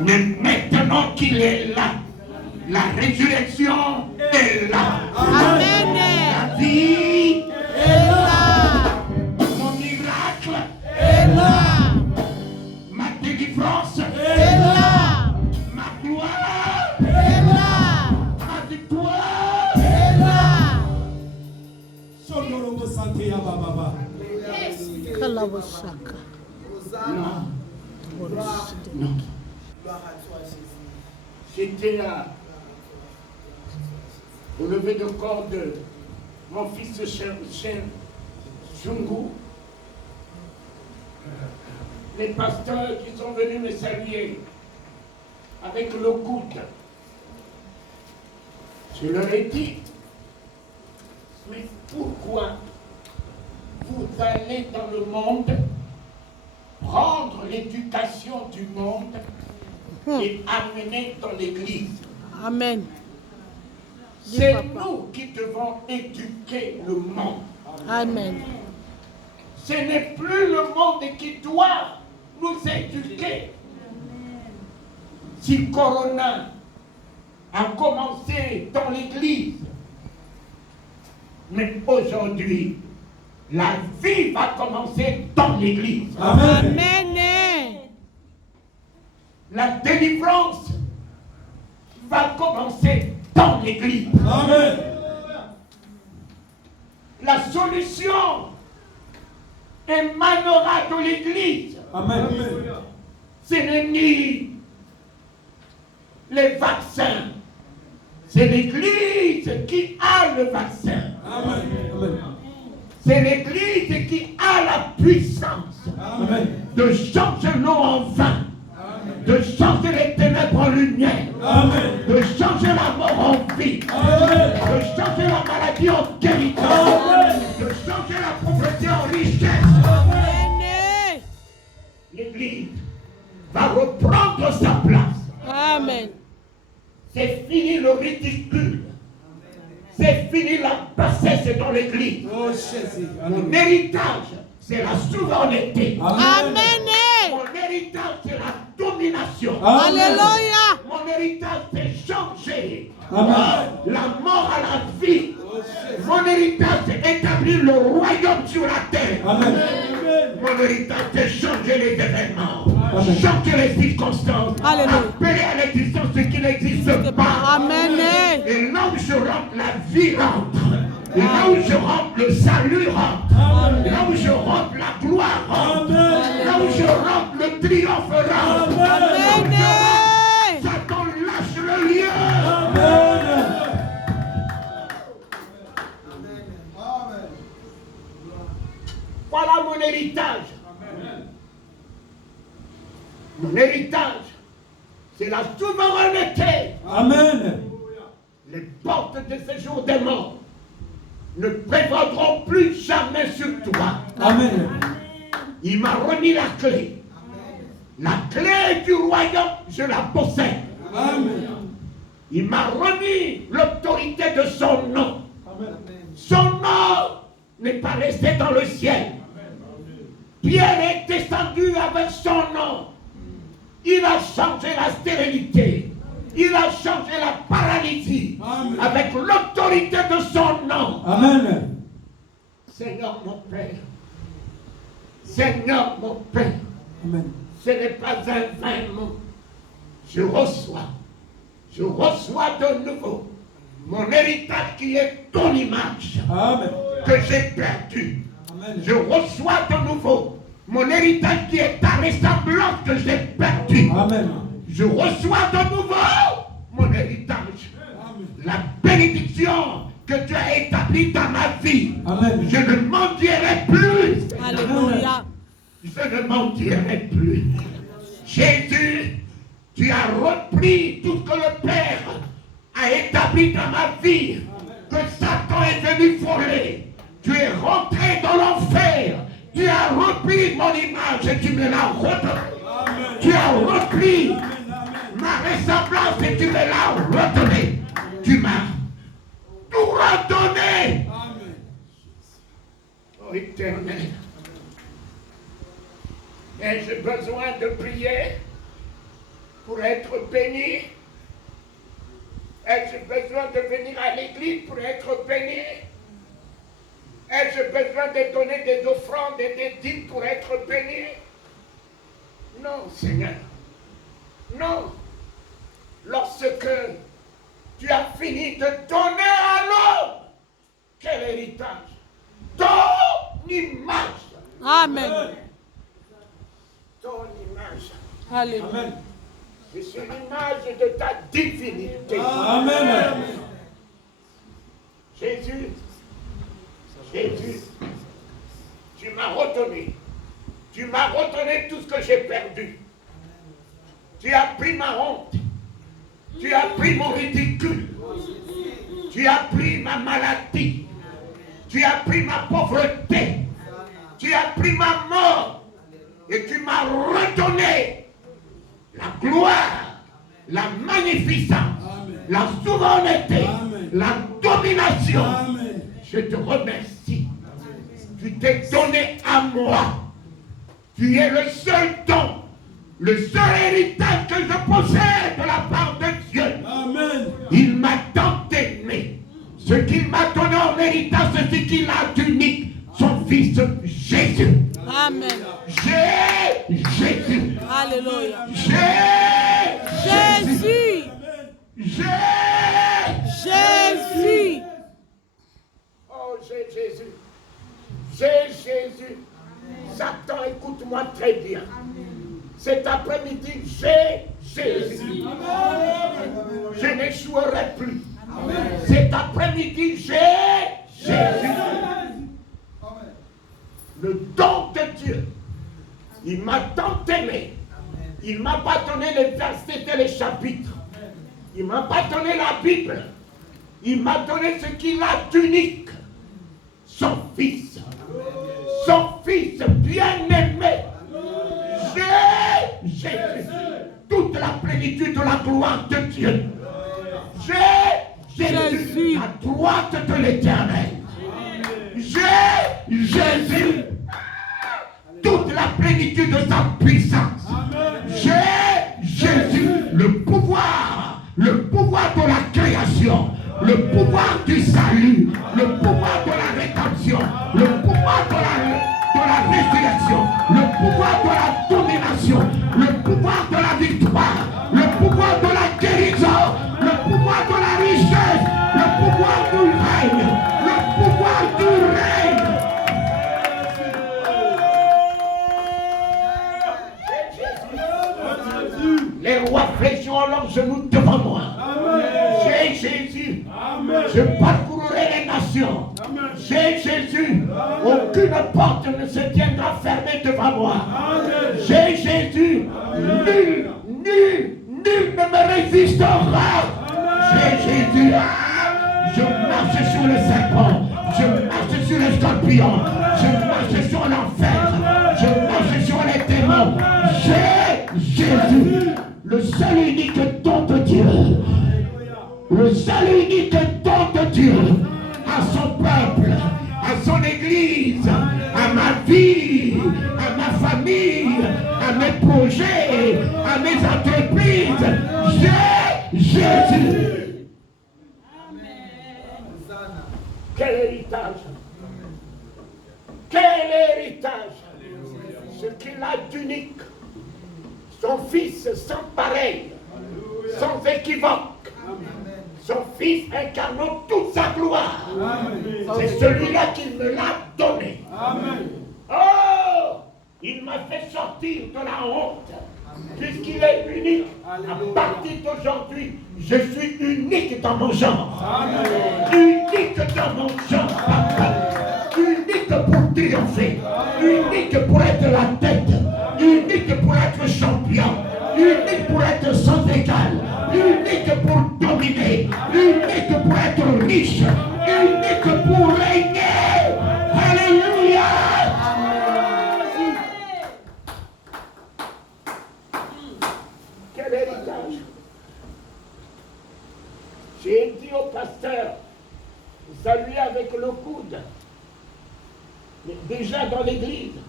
Mais maintenant qu'il est là, la résurrection est là. Amen. La vie est là. Mon miracle Est là. ma délivrance Est là. ma gloire Est là. ma victoire Est là. Sondoro santé ya baba. Kalabosaka. non, non. J'étais au lever de corps de mon fils cher Jungu. Les pasteurs qui sont venus me saluer avec le coude. Je leur ai dit, mais pourquoi vous allez dans le monde prendre l'éducation du monde et amener dans l'église? Amen. C'est nous qui devons éduquer le monde. Amen. Ce n'est plus le monde qui doit nous éduquer. Si Corona a commencé dans l'église, mais aujourd'hui, la vie va commencer dans l'église. Amen. Amen. La délivrance va commencer dans l'église. Amen. La solution émanera de l'église. Amen. Ce n'est ni les vaccins, c'est l'église qui a le vaccin. Amen. Amen. C'est l'église qui a la puissance Amen. de changer l'eau en vin, de changer les ténèbres en lumière, Amen. de changer la mort en vie, Amen. de changer la maladie en guérison, Amen. de changer la pauvreté en richesse. Amen. L'église va reprendre sa place. Amen. C'est fini le ridicule. C'est fini la bassesse dans l'église. Oh Jésus. Mon héritage, c'est la souveraineté. Amen. Mon héritage, c'est la domination. Alléluia. Mon héritage, c'est changer Amen. la mort à la vie. Mon héritage, c'est établir le royaume sur la terre. Amen. Mon héritage, c'est changer les événements, Amen. changer les circonstances, Alléluia. appeler à l'existence ce qui n'existe pas. Amen. Et là où je rentre, la vie rentre. Et là où je rentre, le salut rentre. Et là où je rentre, la gloire rentre. Amen. Là où je rentre, le triomphe rentre. Amen. Satan lâche le lieu. Amen. Voilà mon héritage. Mon héritage, c'est la souveraineté. Amen. Les portes de séjour des morts ne prévaudront plus jamais sur toi. Amen. Il m'a remis la clé. La clé du royaume, je la possède. Amen. Il m'a remis l'autorité de son nom. Amen. Son nom n'est pas resté dans le ciel. Pierre est descendu avec son nom. Il a changé la stérilité. Il a changé la paralysie. Amen. Avec l'autorité de son nom. Amen. Seigneur mon Père. Seigneur mon Père. Amen. Ce n'est pas un vain mot. Je reçois de nouveau mon héritage qui est ton image Amen. que j'ai perdu. Amen. Je reçois de nouveau mon héritage qui est ta ressemblance que j'ai perdu. Amen. Je reçois de nouveau mon héritage. Amen. La bénédiction que tu as établie dans ma vie. Amen. Je ne m'en dirai plus. Alléluia. Je ne m'en dirai plus. Jésus, tu as repris tout ce que le Père a établi dans ma vie. Que Satan est venu voler. Tu es rentré dans l'enfer. Tu as repris mon image et tu me l'as redonné. Tu as repris ma ressemblance et tu me l'as redonné. Tu m'as tout redonné. Oh Éternel. Et j'ai besoin de prier pour être béni? Ai-je besoin de venir à l'église pour être béni? Ai-je besoin de donner des offrandes et des dîmes pour être béni? Non, Seigneur. Non. Lorsque tu as fini de donner à l'homme, quel héritage? Ton image. Amen. Ton image. Alléluia. Amen. Je suis l'image de ta divinité. Amen. Jésus, Jésus, tu m'as retenu. Tu m'as retenu tout ce que j'ai perdu. Tu as pris ma honte. Tu as pris mon ridicule. Tu as pris ma maladie. Tu as pris ma pauvreté. Tu as pris ma mort. Et tu m'as redonné la gloire, la magnificence, la souveraineté, la domination. Je te remercie. Tu t'es donné à moi. Tu es le seul don, le seul héritage que je possède de la part de Dieu. Amen. Il m'a tant aimé. Ce qu'il m'a donné en héritage, c'est ce qu'il a d'unique, son fils Jésus. Amen. J'ai Jésus. Alléluia. J'ai Jésus. J'ai Jésus. Oh, j'ai Jésus. J'ai Jésus. Satan, écoute-moi très bien. Cet après-midi, j'ai Jésus. Je n'échouerai plus. Cet après-midi, j'ai Jésus. Le don de Dieu. Il m'a tant aimé. Il ne m'a pas donné les versets et les chapitres. Il ne m'a pas donné la Bible. Il m'a donné ce qu'il a d'unique. Son fils. Son fils bien-aimé. J'ai Jésus. Toute la plénitude de la gloire de Dieu. J'ai Jésus. La droite de l'Éternel. J'ai Jésus. Toute la plénitude de sa puissance. J'ai Jésus. Le pouvoir de la création. Le pouvoir du salut, le pouvoir de la rédemption, le pouvoir de la résurrection, le pouvoir de la domination, le pouvoir de la victoire, le pouvoir de la guérison, le pouvoir de la richesse, le pouvoir du règne, le pouvoir du règne. Les rois fléchiront leurs genoux devant moi. J'ai Jésus. Je parcourrai les nations. J'ai Jésus. Aucune porte ne se tiendra fermée devant moi. J'ai Jésus. Nul ne me résistera. J'ai Jésus. Je marche sur le serpent. Je marche sur le scorpion. Je marche sur l'enfer. Je marche sur les démons. J'ai Jésus. Le seul unique don de Dieu. Le seul unique don de Dieu à son peuple, à son église, à ma vie, à ma famille, à mes projets, à mes entreprises. J'ai Jésus. Quel héritage! Quel héritage! Ce qu'il a d'unique, son fils sans pareil, sans équivoque. Son fils incarnant toute sa gloire. C'est celui-là qui me l'a donné. Amen. Oh, il m'a fait sortir de la honte. Puisqu'il est unique, à partir d'aujourd'hui, je suis unique dans mon genre. Amen. Unique dans mon genre, papa. Unique pour triompher. Unique pour être la tête. Unique pour être champion. Unique pour être sans égal. Unique pour dominer, unique pour être riche, unique pour régner. Alléluia. Quel héritage! J'ai dit au pasteur, saluez avec le coude. Mais déjà dans l'église,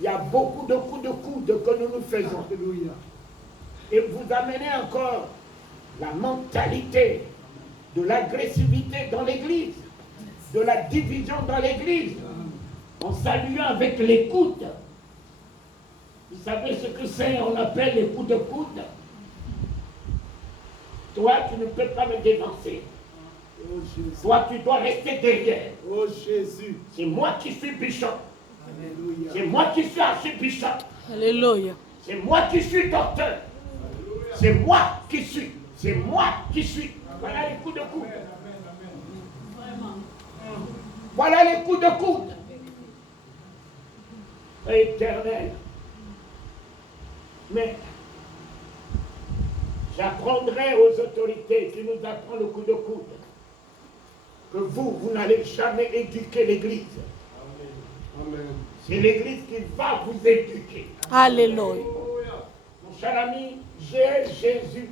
il y a beaucoup de coups de coude que nous nous faisons. Et vous amenez encore la mentalité de l'agressivité dans l'église, de la division dans l'église, en saluant avec les coudes. Vous savez ce que c'est, on appelle les coups de coude. Toi, tu ne peux pas me dévancer. Oh Jésus. Toi, tu dois rester derrière. Oh Jésus. C'est moi qui suis bishop. Alléluia. C'est moi qui suis archibishop. Alléluia. C'est moi qui suis docteur. C'est moi qui suis. C'est moi qui suis. Voilà les coups de coude. Voilà les coups de coude. Éternel. Mais j'apprendrai aux autorités qui nous apprennent le coup de coude que vous n'allez jamais éduquer l'Église. Amen. C'est l'Église qui va vous éduquer. Alléluia. Mon cher ami, j'ai Jésus.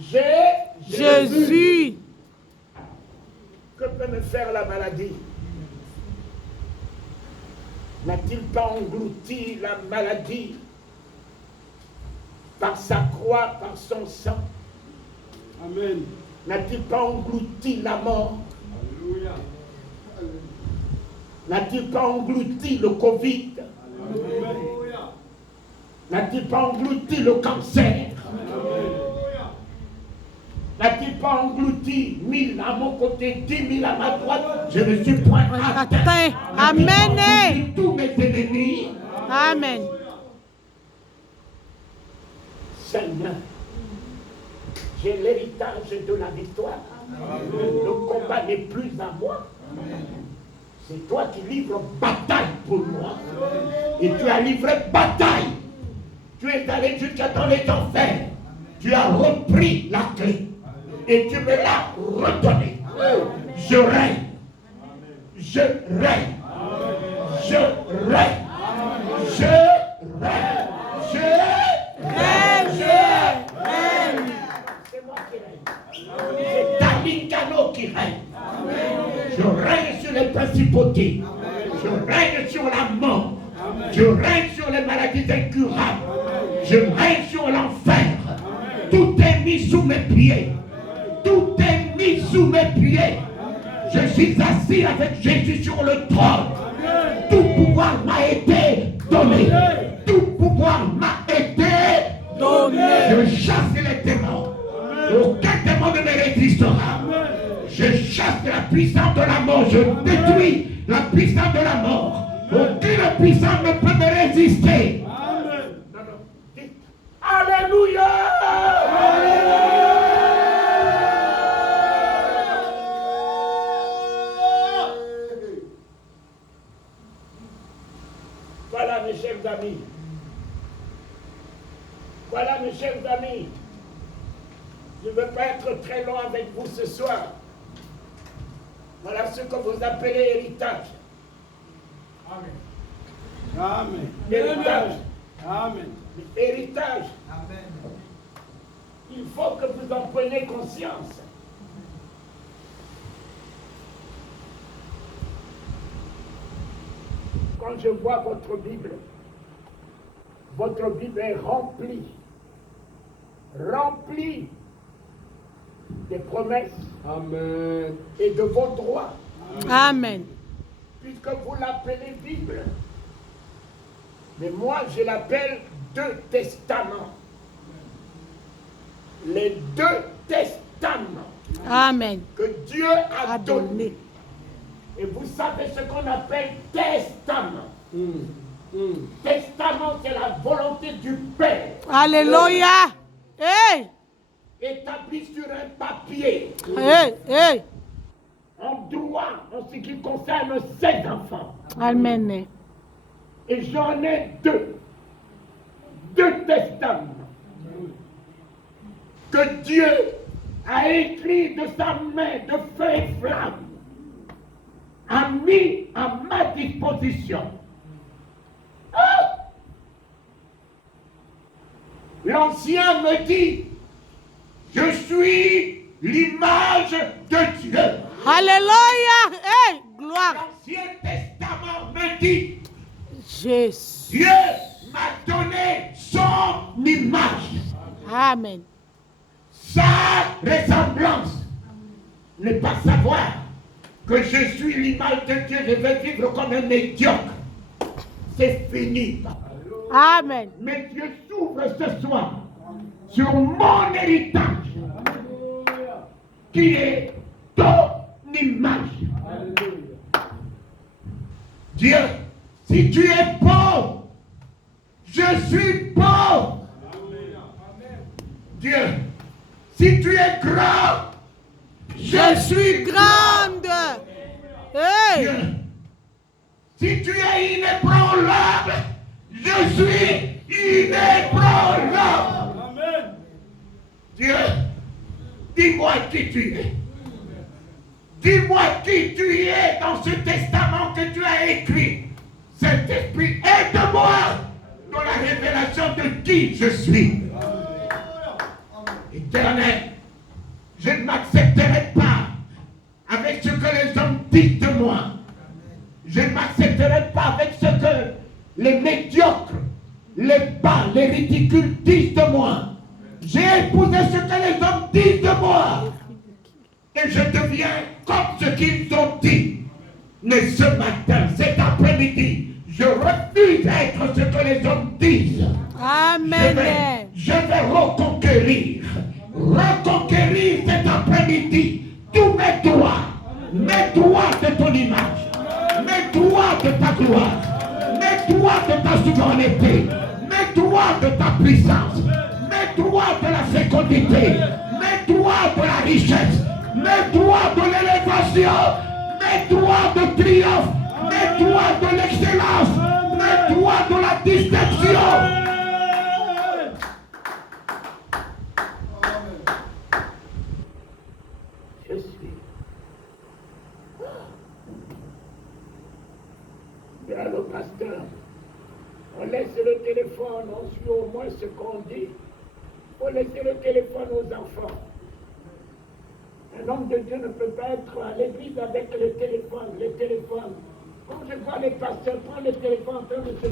J'ai Jésus. Que peut me faire la maladie? N'a-t-il pas englouti la maladie par sa croix, par son sang? Amen. N'a-t-il pas englouti la mort? Alléluia. N'a-t-il pas englouti le Covid? Alléluia. N'a-t-il pas englouti le cancer? N'a-t-il pas englouti 1000 à mon côté, 10 000 à ma droite? Je ne suis point atteint. Amen. Tous mes ennemis. Amen. Seigneur, j'ai l'héritage de la victoire. Le combat n'est plus à moi. C'est toi qui livres bataille pour moi. Et tu as livré bataille. Tu es allé jusqu'à dans les enfers. Tu as repris la clé. Et tu me l'as redonné. Je règne. Je règne. Je règne. Je règne. Je règne. C'est moi qui règne. C'est David Cano qui règne. Je règne sur les principautés. Je règne sur la mort. Je règne sur les maladies incurables. Je règne sur l'enfer. Tout est mis sous mes pieds. Tout est mis sous mes pieds. Je suis assis avec Jésus sur le trône. Tout pouvoir m'a été donné. Tout pouvoir m'a été donné. Je chasse les démons. Aucun démon ne me résistera. Je chasse la puissance de la mort. Je détruis la puissance de la mort. Aucune puissance ne peut me résister. Dites Alléluia. Voilà mes chers amis. Voilà mes chers amis. Je ne veux pas être très long avec vous ce soir. Voilà ce que vous appelez héritage. Amen. Amen. Héritage. Amen. Héritage. Amen. Il faut que vous en preniez conscience. Quand je vois votre Bible est remplie des promesses Amen. et de vos droits. Amen. Puisque vous l'appelez Bible. Mais moi, je l'appelle deux testaments. Les deux testaments Amen. que Dieu a donnés. Et vous savez ce qu'on appelle testament. Testament, c'est la volonté du Père. Alléluia. Hey. Établi sur un papier. Hey. Hey. En droit, en ce qui concerne ses enfants. Amen. Et j'en ai deux. Deux testaments. Que Dieu a écrit de sa main de feu et flamme. A mis à ma disposition. Ah! L'ancien me dit, je suis l'image de Dieu. Alléluia. Hey. Gloire. L'Ancien Testament me dit, Jésus. Dieu m'a donné son image. Amen. Sa ressemblance. Ne pas savoir que je suis l'image de Dieu, je vais vivre comme un médiocre. C'est fini. Amen. Mais Dieu s'ouvre ce soir sur mon héritage, qui est ton image. Dieu, si tu es pauvre, je suis pauvre. Dieu, si tu es grand, Je suis grande. Hey. Dieu, si tu es inébranlable, je suis inébranlable. Amen. Dieu, dis-moi qui tu es. Dis-moi qui tu es dans ce testament que tu as écrit. Saint-Esprit, aide-moi dans la révélation de qui je suis. Éternel, je ne m'accepterai pas avec ce que les hommes disent de moi. Je ne m'accepterai pas avec ce que les médiocres, les bas, les ridicules disent de moi. J'ai épousé ce que les hommes disent de moi. Et je deviens comme ce qu'ils ont dit. Mais ce matin, cet après-midi, je refuse d'être ce que les hommes disent. Amen. Je vais reconquérir cet après-midi tous mes droits de ton image, mes droits de ta gloire, mes droits de ta souveraineté, mes droits de ta puissance, mes droits de la fécondité, mes droits de la richesse, mes droits de l'élévation, mes droits de triomphe, mes droits de l'excellence, mes droits de la distinction. Je suis. Mais alors, pasteur, on laisse le téléphone, on suit au moins ce qu'on dit. Il faut laisser le téléphone aux enfants. Un homme de Dieu ne peut pas être à l'église avec le téléphone. Quand je vois les pasteurs prendre le téléphone en train de se